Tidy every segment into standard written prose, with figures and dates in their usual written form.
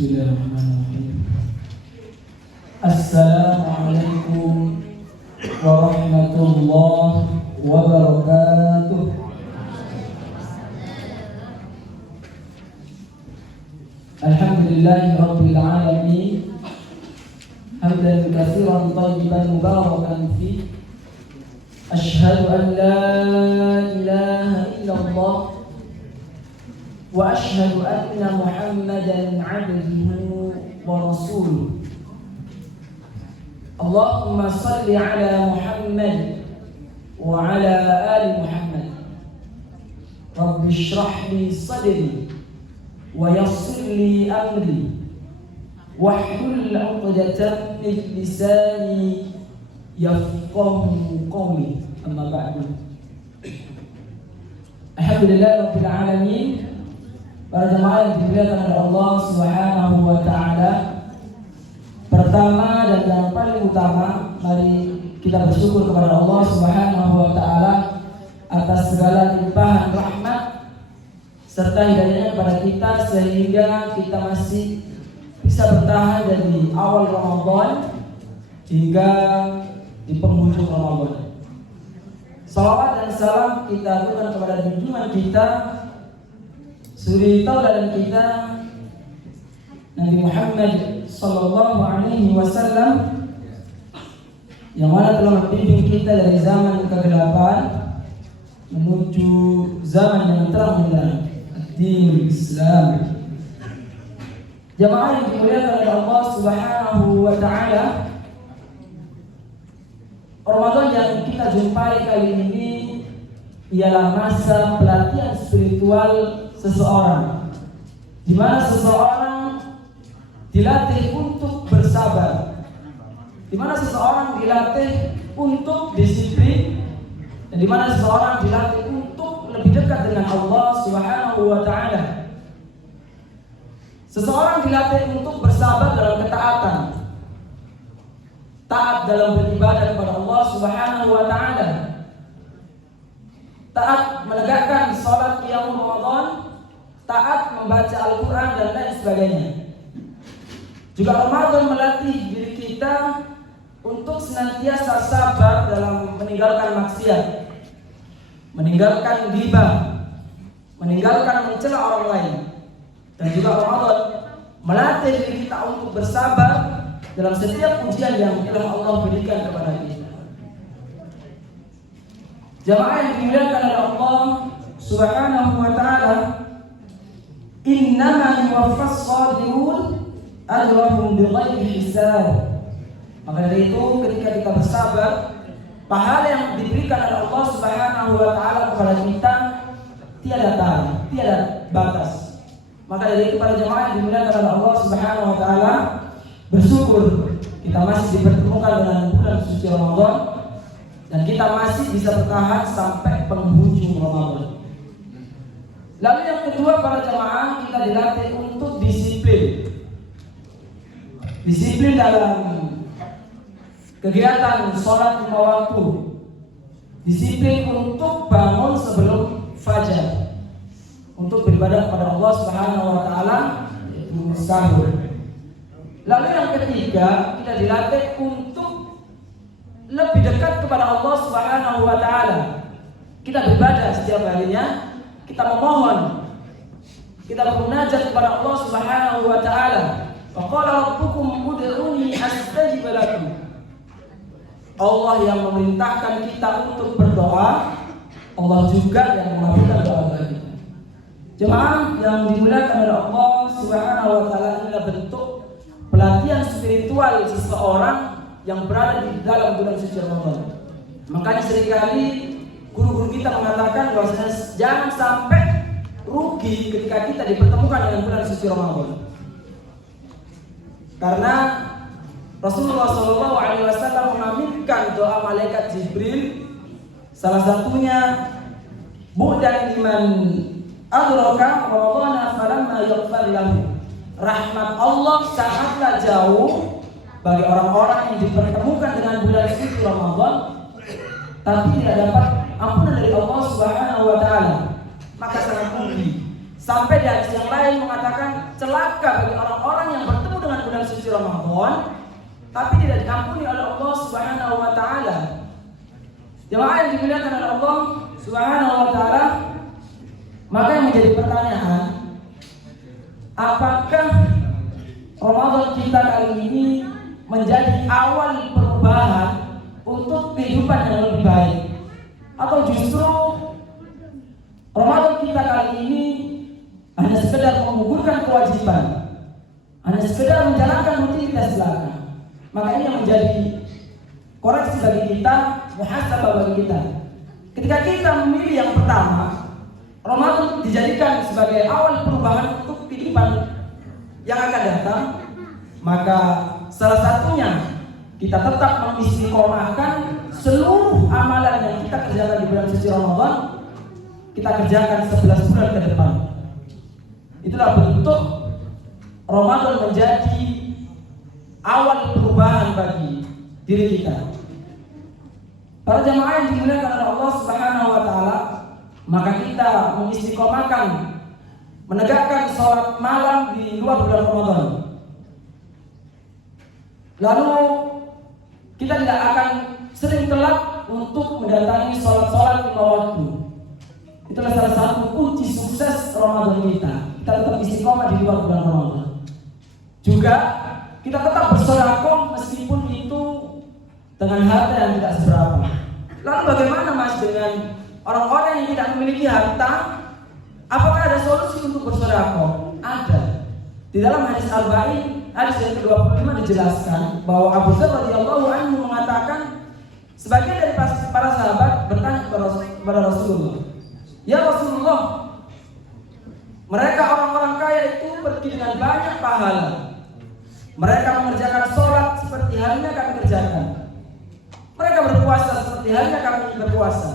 Bismillahirrahmanirrahim. Assalamualaikum warahmatullahi wabarakatuh. Alhamdulillahi rabbil alamin. Hamdan katsiran thayyiban mubarakan fi. Asyhadu an la ilaha illallah wa asyhadu anna Muhammadan 'abduhu wa rasuluh. Allahumma salli ala Muhammad wa ala ali Muhammad. Rabbi shrah li sadri wa yassir li amri wahlul 'uqdatam min lisani yafqahu qawli. Amma ba'du. Alhamdulillah rabbil alamin. Para jemaah yang dimuliakan oleh Allah Subhanahu wa taala. Pertama dan yang paling utama, mari kita bersyukur kepada Allah Subhanahu wa taala atas segala limpahan rahmat serta hidayahnya kepada kita sehingga kita masih bisa bertahan dari awal Ramadan hingga di penghujung Ramadan. Salawat dan salam kita aturkan kepada junjungan kita, suri tauladan kita, Nabi Muhammad sallallahu alaihi wasallam, yang mana telah membimbing kita dari zaman kegelapan menuju zaman yang terang benderang, Dinul Islam. Jamaah yang dimuliakan oleh Allah Subhanahu wa taala, Ramadan yang kita jumpai kali ini ialah masa pelatihan spiritual seseorang, di mana seseorang dilatih untuk bersabar, di mana seseorang dilatih untuk disiplin, dan di mana seseorang dilatih untuk lebih dekat dengan Allah Subhanahu wa taala. Seseorang dilatih untuk bersabar dalam ketaatan, taat dalam beribadah kepada Allah Subhanahu wa taala, taat menegakkan salat qiyamul Ramadan, taat membaca Al-Qur'an dan lain sebagainya. Juga Ramadan melatih diri kita untuk senantiasa sabar dalam meninggalkan maksiat, meninggalkan ghibah, meninggalkan mencela orang lain. Dan juga Ramadan melatih diri kita untuk bersabar dalam setiap ujian yang telah Allah berikan kepada kita. Jamaah yang dimuliakan oleh Allah Subhanahu wa taala, innama yuwaffas sabirun ajrahum bighairi hisab. Maka dari itu ketika kita bersabar, pahala yang diberikan oleh Allah Subhanahu wa taala kepada kita tiada tarikh, tiada batas. Maka dari itu para jemaah yang dimuliakan oleh Allah Subhanahu wa taala, bersyukur kita masih dipertemukan dengan bulan suci Ramadan dan kita masih bisa bertahan sampai penghujung Ramadan. Lalu yang kedua para jemaah, kita dilatih untuk disiplin. Disiplin dalam kegiatan sholat 5 waktu, disiplin untuk bangun sebelum fajar, untuk beribadah kepada Allah Subhanahu wa taala, yaitu sahur. Lalu yang ketiga, kita dilatih untuk lebih dekat kepada Allah Subhanahu wa taala. Kita beribadah setiap harinya, kita memohon, kita bermunajat kepada Allah Subhanahu wa taala. Faqala rabbukum ud'uni astajib lakum. Allah yang memerintahkan kita untuk berdoa, Allah juga yang mengabulkan doa kita. Jemaah yang dimuliakan oleh Allah Subhanahu wa taala, inilah bentuk pelatihan spiritual seseorang yang berada di dalam bulan suci Ramadan. Makanya seringkali guru-guru kita mengatakan bahwa jangan sampai rugi ketika kita dipertemukan dengan bulan suci Ramadan. Karena Rasulullah SAW mengaminkan doa malaikat Jibril, salah satunya bu'dan liman adraka Ramadana falamma yaghfar lahu. Rahmat Allah sangatlah jauh bagi orang-orang yang dipertemukan dengan bulan suci Ramadan tapi tidak dapat ampunan dari Allah Subhanahu wa taala. Maka sangat rugi Sampai di hadis yang lain mengatakan celaka bagi orang-orang yang bertemu dengan bulan suci Ramadan tapi tidak diampuni oleh Allah Subhanahu wa taala. Jemaah yang dimuliakan oleh Allah Subhanahu wa taala, maka yang menjadi pertanyaan, apakah Ramadan kita kali ini menjadi awal perubahan untuk kehidupan yang lebih baik, atau justru Ramadan kita kali ini hanya sekedar menggugurkan kewajiban, hanya sekedar menjalankan rutinitas belaka? Maka ini yang menjadi koreksi bagi kita, muhasabah bagi kita. Ketika kita memilih yang pertama, Ramadan dijadikan sebagai awal perubahan untuk kehidupan yang akan datang, maka salah satunya kita tetap mengistiqomahkan seluruh amalan yang kita kerjakan di bulan suci Ramadan, kita kerjakan 11 bulan ke depan. Itulah bentuk Ramadan menjadi awal perubahan bagi diri kita. Para jamaah yang dimuliakan oleh Allah Subhanahu wa taala, maka kita mengistiqomahkan menegakkan sholat malam di luar bulan Ramadan. Lalu kita tidak akan sering telat untuk mendatangi sholat-sholat lima waktu. Itulah salah satu kunci sukses Ramadan kita. Kita tetap istiqomah di luar bulan Ramadan. Juga kita tetap bersedekah meskipun itu dengan harta yang tidak seberapa. Lalu bagaimana Mas dengan orang-orang yang tidak memiliki harta? Apakah ada solusi untuk bersedekah? Ada. Di dalam hadis Arba'in, hadis yang ke-25 dijelaskan bahwa Abu Dzar radhiyallahu anhu mengatakan, sebagian dari para sahabat bertanya kepada Rasulullah, "Ya Rasulullah, mereka orang-orang kaya itu pergi dengan banyak pahala. Mereka mengerjakan sholat seperti halnya kami kerjakan. Mereka berpuasa seperti halnya kami berpuasa."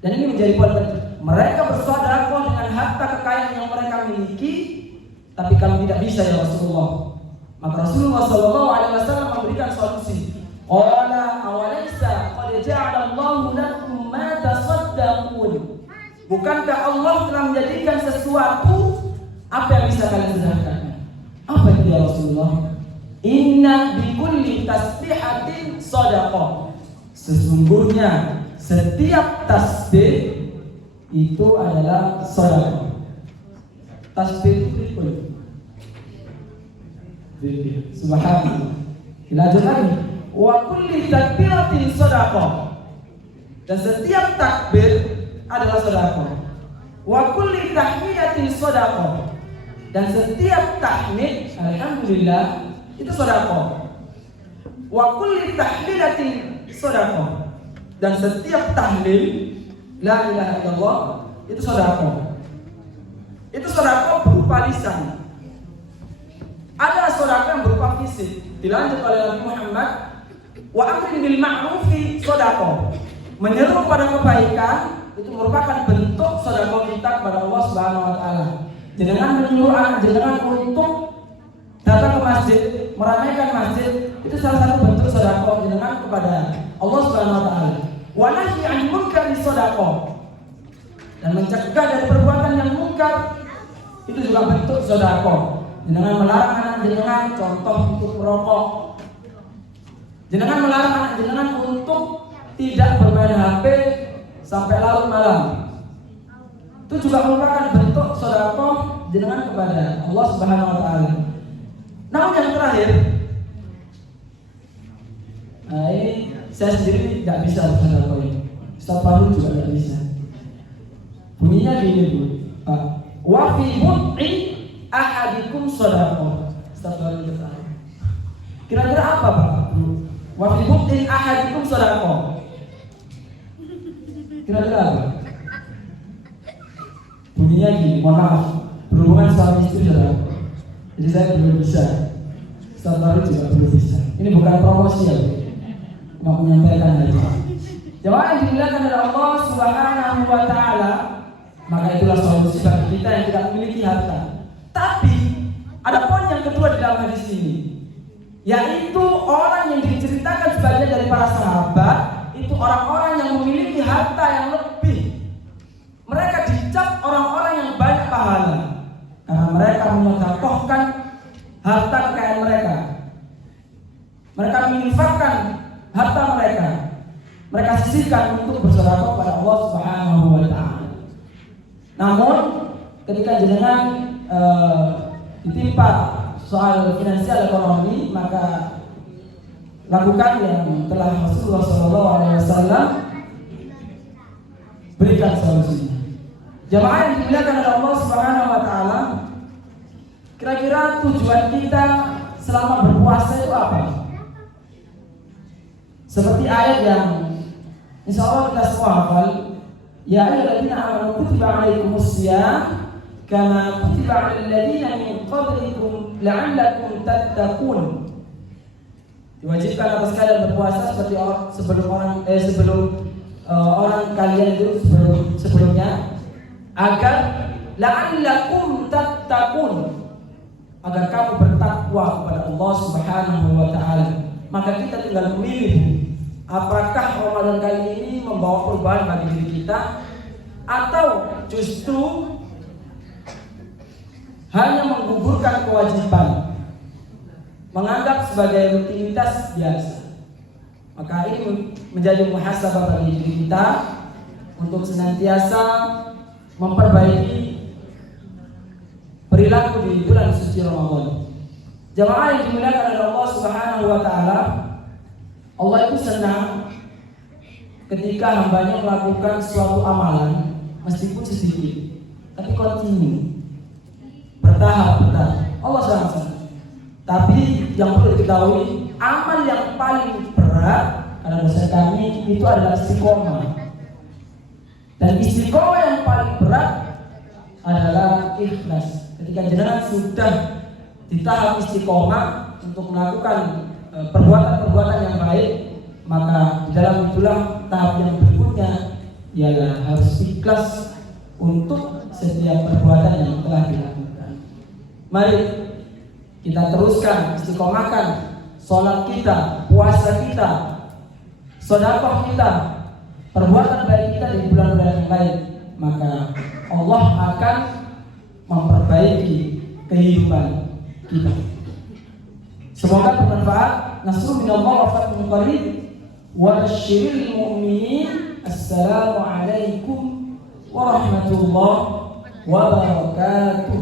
Dan ini menjadi poin penting. Mereka bersedekah dengan harta kekayaan yang mereka miliki, tapi kami tidak bisa ya Rasulullah. Maka Rasulullah SAW memberikan solusi. Qala awalaysa qad ja'ala Allahu lakum ma tasaddaqun. Bukankah Allah telah menjadikan sesuatu apa yang bisa kalian sedekahkan? Apa itu ya Rasulullah? Inna bikulli tasbihatin shadaqah. Sesungguhnya setiap tasbih itu adalah sedekah. Tasbih itu zikir. Subhanallah. Lanjut lagi. Wa kulli takbiratin shadaqah. Dan setiap takbir adalah sedekah. Wa kulli tahmidatin shadaqah. Dan setiap tahmid alhamdulillah itu sedekah. Wa kulli tahmidatin shadaqah. Dan setiap tahlil la ilaha illallah itu sedekah. Itu sedekah berupa lisan. Ada sedekah yang berupa fisik. Dilanjut oleh Nabi Muhammad, wa amrin bil ma'rufi sedekah. Menyeru pada kebaikan itu merupakan bentuk sedekah kita kepada Allah Subhanahu wa taala. Jangan menyuruh anak jenengan untuk datang ke masjid, meramaikan masjid, itu salah satu bentuk sedekah jenengan kepada Allah Subhanahu wa taala. Wa nahyi 'anil munkar sedekah. Dan mencegah dari perbuatan yang munkar itu juga bentuk sedekah. Jenengan melarang anak jenengan contoh untuk merokok. Jenengan melarang anak jenengan untuk tidak bermain HP sampai larut malam. Itu juga merupakan bentuk sedekah jenengan kepada Allah Subhanahu wa taala. Namun yang terakhir, ini saya sendiri tidak bisa bersedekah ini. Ustaz Fahru juga tidak bisa. Bunyinya gini Bu, Pak. Wa fi mut'i ahadikum sedekah. Ustaz Fahru kira-kira apa Pak? Wa fi mut'i ahadikum sedekah. Kira-kira apa? Bunyinya gini, mohon maaf, berhubungan suami istri sedekah. Jadi saya belum bisa. Ustaz Fahru juga belum bisa. Ini bukan promosi ya, mau menyampaikan aja. Jemaah yang dimuliakan oleh Allah Subhanahu wa taala, maka itulah solusi bagi kita yang tidak memiliki harta. Tapi ada poin yang kedua di dalam hadis ini, yaitu orang yang diceritakan sebagian dari para sahabat itu orang-orang yang memiliki harta yang lebih. Mereka dicap orang-orang yang banyak pahala. mereka menyodakohkan harta kekayaan mereka. Mereka menginfakkan harta mereka. Mereka sisihkan untuk bersedekah kepada Allah Subhanahu wa taala. Namun ketika jenengan ditimpa soal finansial ekonomi, maka lakukan yang telah Rasulullah SAW berikan solusinya. Jamaah yang dimuliakan oleh Allah Subhanahu wa taala, kira-kira tujuan kita selama berpuasa itu apa? Seperti ayat yang insyaallah kita semua hafal, ya ayyuhalladzina amanu kutiba alaikumus syiyam kama kutiba alal ladzina min qablikum la'allakum tattaqun. Diwajibkan atas kalian berpuasa seperti sebelum orang kalian itu sebelumnya, agar la'allakum tattaqun, agar kamu bertakwa kepada Allah Subhanahu wa taala. Maka kita tinggal memilih apakah Ramadan kali ini membawa perubahan bagi diri kita atau justru hanya menggugurkan kewajiban, menganggap sebagai rutinitas biasa. Maka ini menjadi muhasabah bagi diri kita untuk senantiasa memperbaiki perilaku di bulan suci Ramadan. Jamaah yang dimuliakan oleh Allah Subhanahu wa taala, Allah itu senang ketika hambanya melakukan suatu amalan meskipun sedikit, tapi kontinu, bertahap. Allah sangat senang. Tapi yang perlu diketahui, amal yang paling berat karena dosa kami itu adalah istiqomah. Dan istiqomah yang paling berat adalah ikhlas. Ketika jenengan sudah di tahap istiqomah untuk melakukan perbuatan-perbuatan yang baik, maka di dalam itulah tahap yang berikutnya ialah harus ikhlas untuk setiap perbuatan yang telah dilakukan. Mari kita teruskan istiqomahkan sholat kita, puasa kita, sedekah kita, perbuatan baik kita di bulan-bulan yang lain, maka Allah akan memperbaiki kehidupan kita. Semoga bermanfaat. Nasrul minallah wa fathun qarib wa basyiril mu'minin. Assalamualaikum warahmatullahi wabarakatuh.